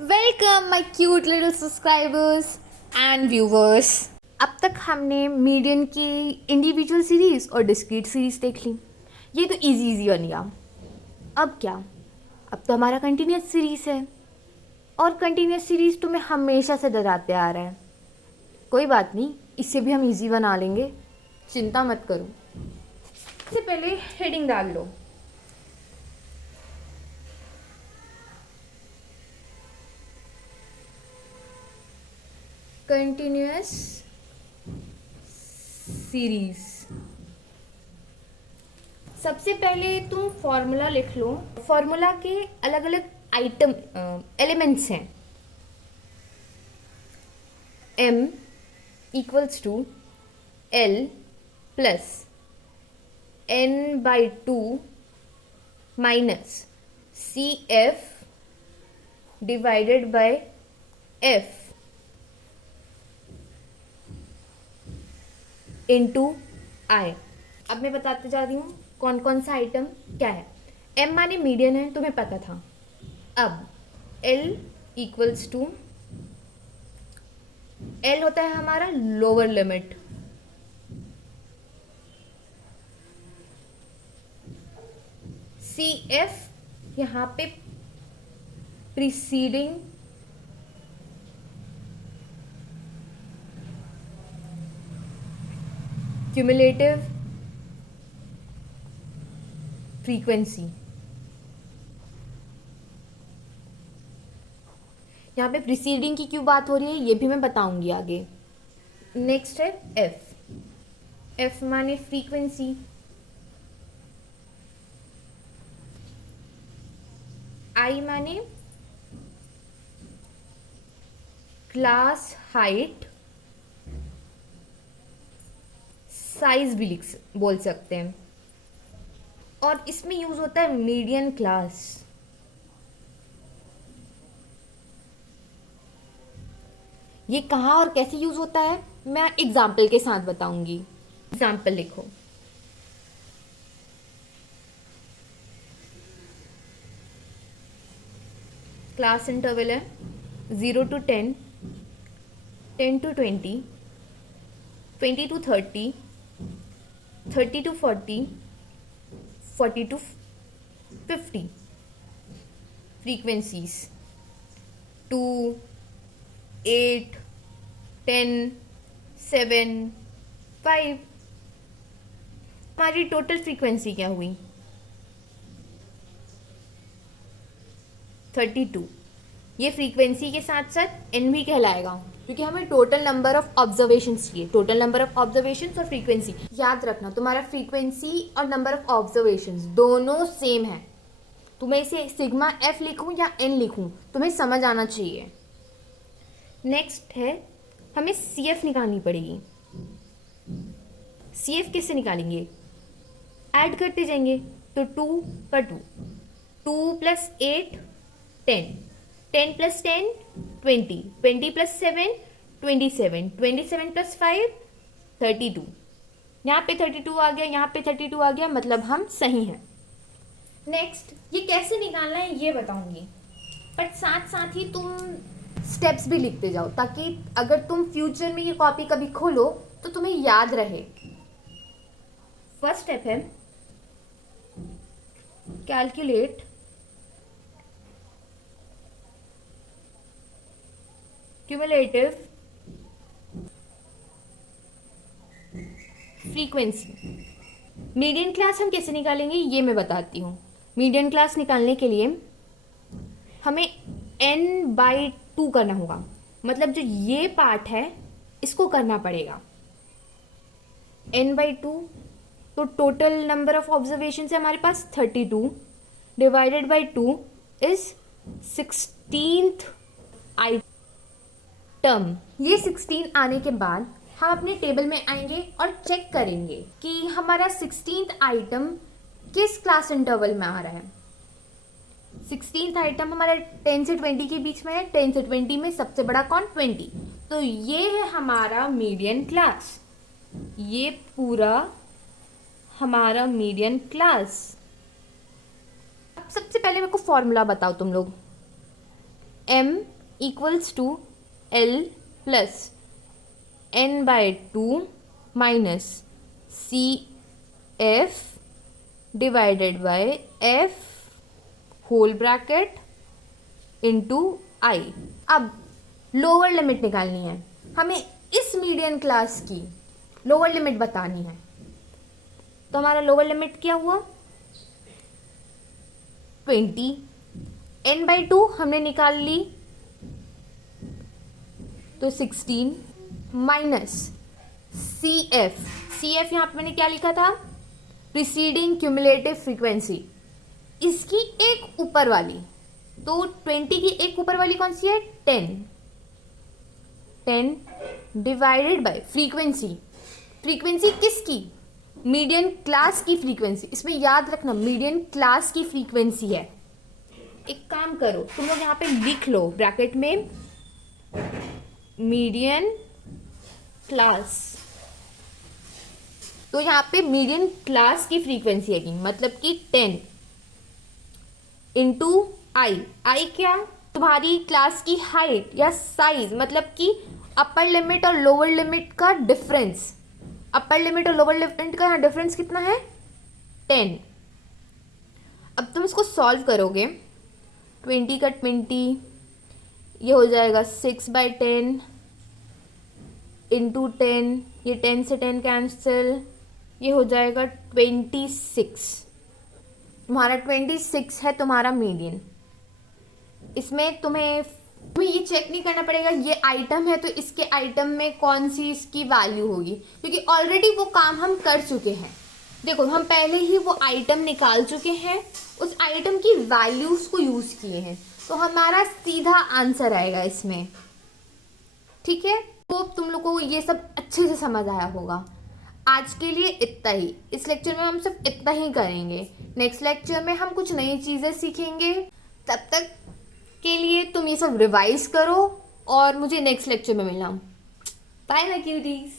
Welcome my cute little subscribers and viewers. अब तक हमने मीडियन की इंडिविजुअल सीरीज़ और डिस्क्रीट सीरीज़ देख ली। ये तो इजी बन गया। अब क्या, अब तो हमारा कंटिन्यूस सीरीज़ है और कंटिन्यूस सीरीज़ तुम्हें हमेशा से डराते आ रहा है। कोई बात नहीं, इसे भी हम इजी बना लेंगे, चिंता मत करो। इससे पहले हेडिंग डाल लो। Continuous series. सबसे पहले तुम फॉर्मूला लिख लो। फॉर्मूला के अलग अलग आइटम एलिमेंट्स हैं। m equals to l plus n/2 minus cf divided by f into आई। अब मैं बताते जा रही हूँ कौन कौन सा आइटम क्या है। m माने मीडियन है, तुम्हें पता था। अब l इक्वल्स टू, l होता है हमारा लोअर लिमिट, cf यहाँ पे प्रीसीडिंग क्यूमुलेटिव फ्रीक्वेंसी। यहाँ पे प्रीसीडिंग की क्यों बात हो रही है ये भी मैं बताऊंगी आगे। नेक्स्ट है एफ माने फ्रीक्वेंसी, आई माने क्लास हाइट, साइज भी बोल सकते हैं। और इसमें यूज होता है मीडियन क्लास। ये कहाँ और कैसे यूज होता है मैं एग्जाम्पल के साथ बताऊंगी। एग्जाम्पल लिखो। क्लास इंटरवल है 0 to 10, 10 to 20, 20 to 30, 30 to 40, 40 to 50। Frequencies 2, 8, 10, 7, 5। हमारी टोटल फ्रीक्वेंसी क्या हुई 32। ये फ्रीक्वेंसी के साथ साथ एन भी कहलाएगा क्योंकि हमें टोटल नंबर ऑफ ऑब्जर्वेशंस चाहिए। टोटल नंबर ऑफ ऑब्जर्वेशंस और फ्रीक्वेंसी याद रखना, तुम्हारा फ्रीक्वेंसी और नंबर ऑफ ऑब्जर्वेशंस दोनों सेम है। तुम्हें इसे सिग्मा एफ लिखूं या एन लिखूं तुम्हें समझ आना चाहिए। नेक्स्ट है हमें सी एफ निकालनी पड़ेगी। सी एफ किससे निकालेंगे, ऐड करते जाएंगे तो 2 का 2, 2 + 8 10, 10 + 10 20, 20 + 7 27, 27 + 5 32। यहाँ पे 32 आ गया, यहाँ पे 32 आ गया, मतलब हम सही हैं। नेक्स्ट ये कैसे निकालना है ये बताऊंगी, बट साथ साथ ही तुम स्टेप्स भी लिखते जाओ ताकि अगर तुम फ्यूचर में ये कॉपी कभी खोलो तो तुम्हें याद रहे। फर्स्ट स्टेप है calculate cumulative frequency. Median class हम कैसे निकालेंगे ये मैं बताती हूँ। मीडियन क्लास निकालने के लिए हमें n/2 करना होगा, मतलब जो ये पार्ट है इसको करना पड़ेगा n/2। तो टोटल नंबर ऑफ ऑब्जर्वेशन है हमारे पास 32 divided by 2 is 16th item. ये 16 आने के बाद हम अपने टेबल में आएंगे और चेक करेंगे कि हमारा 16th आइटम किस क्लास इंटरवल में आ रहा है। 16th आइटम हमारा 10 से 20 के बीच में है। 10 से 20 में सबसे बड़ा कौन 20, तो ये है हमारा मीडियन क्लास। ये पूरा हमारा मीडियन क्लास। अब सबसे पहले मेरे को फॉर्मूला बताओ तुम लोग। m equals to L plus N by 2 minus C F divided by F whole bracket into आई। अब लोअर लिमिट निकालनी है हमें, इस मीडियन क्लास की लोअर लिमिट बतानी है। तो हमारा लोअर लिमिट क्या हुआ 20, n बाई 2 हमने निकाल ली तो 16 माइनस सी एफ यहाँ पे मैंने क्या लिखा था, प्रीसीडिंग क्यूमुलेटिव फ्रीक्वेंसी, इसकी एक ऊपर वाली, तो 20 की एक ऊपर वाली कौन सी है 10 डिवाइडेड बाय फ्रीक्वेंसी किसकी, मीडियन क्लास की फ्रीक्वेंसी, इसमें याद रखना मीडियन क्लास की फ्रीक्वेंसी है। एक काम करो तुम लोग यहाँ पे लिख लो ब्रैकेट में मीडियन क्लास, तो यहाँ पे मीडियन क्लास की फ्रीक्वेंसी है मतलब कि 10 इंटू आई क्या, तुम्हारी क्लास की हाइट या साइज, मतलब कि अपर लिमिट और लोअर लिमिट का डिफरेंस, अपर लिमिट और लोअर लिमिट का यहाँ डिफरेंस कितना है 10। अब तुम इसको सॉल्व करोगे 20 का 20, ये हो जाएगा 6 बाई 10 इंटू 10, ये 10 से 10 कैंसिल, ये हो जाएगा 26। तुम्हारा 26 है तुम्हारा मीडियन। इसमें तुम्हें ये चेक नहीं करना पड़ेगा ये आइटम है तो इसके आइटम में कौन सी इसकी वैल्यू होगी, क्योंकि ऑलरेडी वो काम हम कर चुके हैं। देखो हम पहले ही वो आइटम निकाल चुके हैं, उस आइटम की वैल्यूज को यूज किए हैं, तो हमारा सीधा आंसर आएगा इसमें। ठीक है, तो तुम लोग को ये सब अच्छे से समझ आया होगा। आज के लिए इतना ही, इस लेक्चर में हम सिर्फ इतना ही करेंगे। नेक्स्ट लेक्चर में हम कुछ नई चीज़ें सीखेंगे। तब तक के लिए तुम ये सब रिवाइज करो और मुझे नेक्स्ट लेक्चर में मिलना। Bye my cuties.